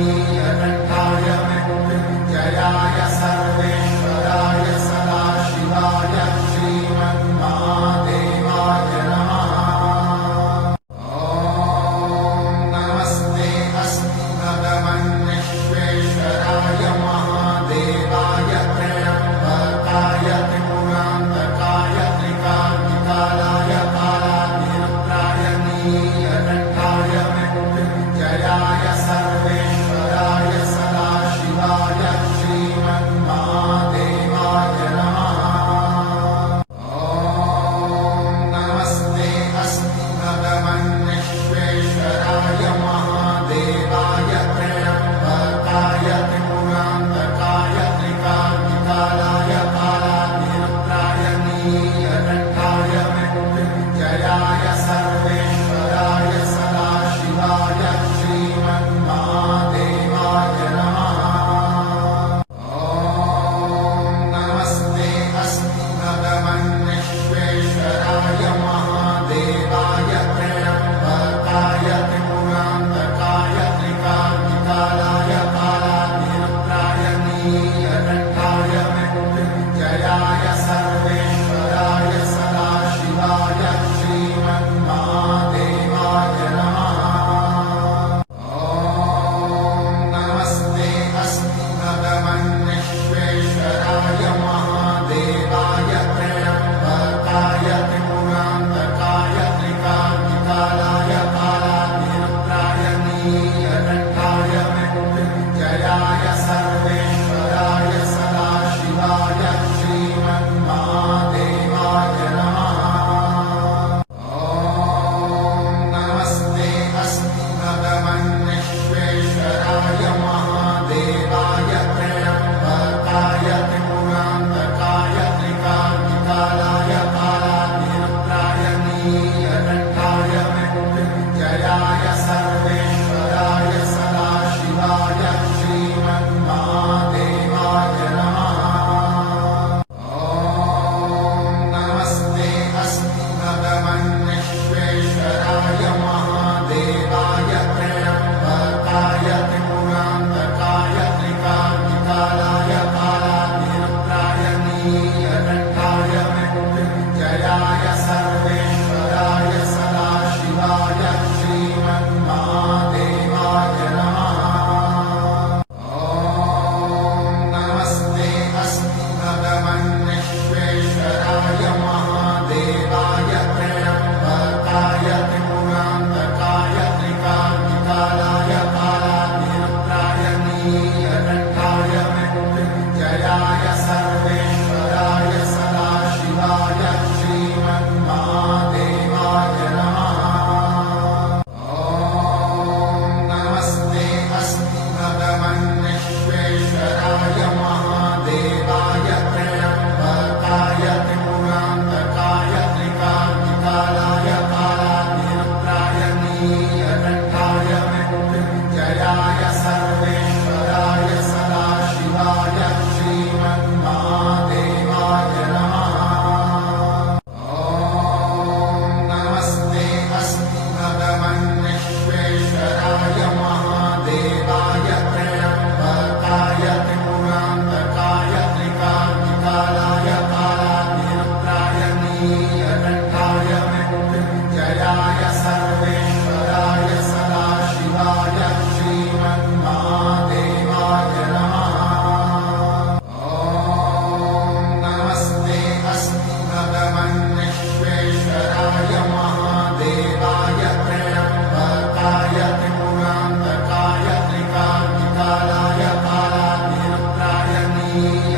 नीलकण्ठाय मृत्युञ्जयाय सर्वेश्वराय सदाशिवाय श्रीमन्महादेवाय नमः। ॐ नमस्ते अस्तु भगवन् विश्वेश्वराय महादेवाय त्र्यम्बकाय त्रिपुरान्तकाय त्रिकाग्निकालाय कालाग्निरुद्राय नीलकण्ठाय मृत्युञ्जयाय सर्वेश्वराय सदाशिवाय श्रीमन्महादेवाय नमः। ॐ नमस्ते अस्तु भगवन् विश्वेश्वराय महादेवाय त्र्यम्बकाय त्रिपुरान्तकाय त्रिकाग्निकालाय कालाग्निरुद्राय नीलकण्ठाय मृत्युञ्जयाय सर्वेश्वराय सदाशिवाय श्रीमन्महादेवाय नमः। ॐ नमस्ते अस्तु भगवन् विश्वेश्वराय महादेवाय त्र्यम्बकाय त्रिपुरान्तकाय त्रिकाग्निकालाय कालाग्निरुद्राय नीलकण्ठाय मृत्युञ्जयाय सर्वेश्वराय सदाशिवाय श्रीमन्महादेवाय नमः। ॐ नमस्ते अस्तु भगवन् विश्वेश्वराय महादेवाय त्र्यम्बकाय त्रिपुरान्तकाय त्रिकाग्निकालाय कालाग्निरुद्राय नीलकण्ठाय मृत्युञ्जयाय सर्वेश्वराय सदाशिवाय श्रीमन्महादेवाय नमः। ॐ नमस्ते अस्तु भगवन् विश्वेश्वराय महादेवाय त्र्यम्बकाय त्रिपुरान्तकाय त्रिकाग्निकालाय कालाग्निरुद्राय नीलकण्ठाय मृत्युञ्जयाय सर्वेश्वराय सदाशिवाय श्रीमन्महादेवाय नमः। ॐ नमस्ते अस्तु भगवन् विश्वेश्वराय महादेवाय त्र्यम्बकाय त्रिपुरान्तकाय त्रिकाग्निकालाय कालाग्निरुद्राय नीलकण्ठाय मृत्युञ्जयाय सर्वेश्वराय सदाशिवाय श्रीमन्महादेवाय नमः। ॐ नमस्ते अस्तु भगवन् विश्वेश्वराय महादेवाय त्र्यम्बकाय त्रिपुरान्तकाय त्रिकाग्निकालाय कालाग्निरुद्राय नीलकण्ठाय मृत्युञ्जयाय सर्वेश्वराय सदाशिवाय श्रीमन्महादेवाय नमः। ॐ नमस्ते अस्तु भगवन् विश्वेश्वराय महादेवाय त्र्यम्बकाय त्रिपुरान्तकाय त्रिकाग्निकालाय कालाग्निरुद्राय नीलकण्ठाय मृत्युञ्जयाय सर्वेश्वराय सदाशिवाय श्रीमन्महादेवाय नमः। ॐ नमस्ते अस्तु भगवन् विश्वेश्वराय महादेवाय त्र्यम्बकाय त्रिपुरान्तकाय त्रिकाग्निकालाय कालाग्निरुद्राय नीलकण्ठाय मृत्युञ्जयाय सर्वेश्वराय सदाशिवाय श्रीमन्महादेवाय नमः। ॐ नमस्ते अस्तु भगवन् विश्वेश्वराय महादेवाय त्र्यम्बकाय त्रिपुरान्तकाय त्रिकाग्निकालाय कालाग्निरुद्राय नीलकण्ठाय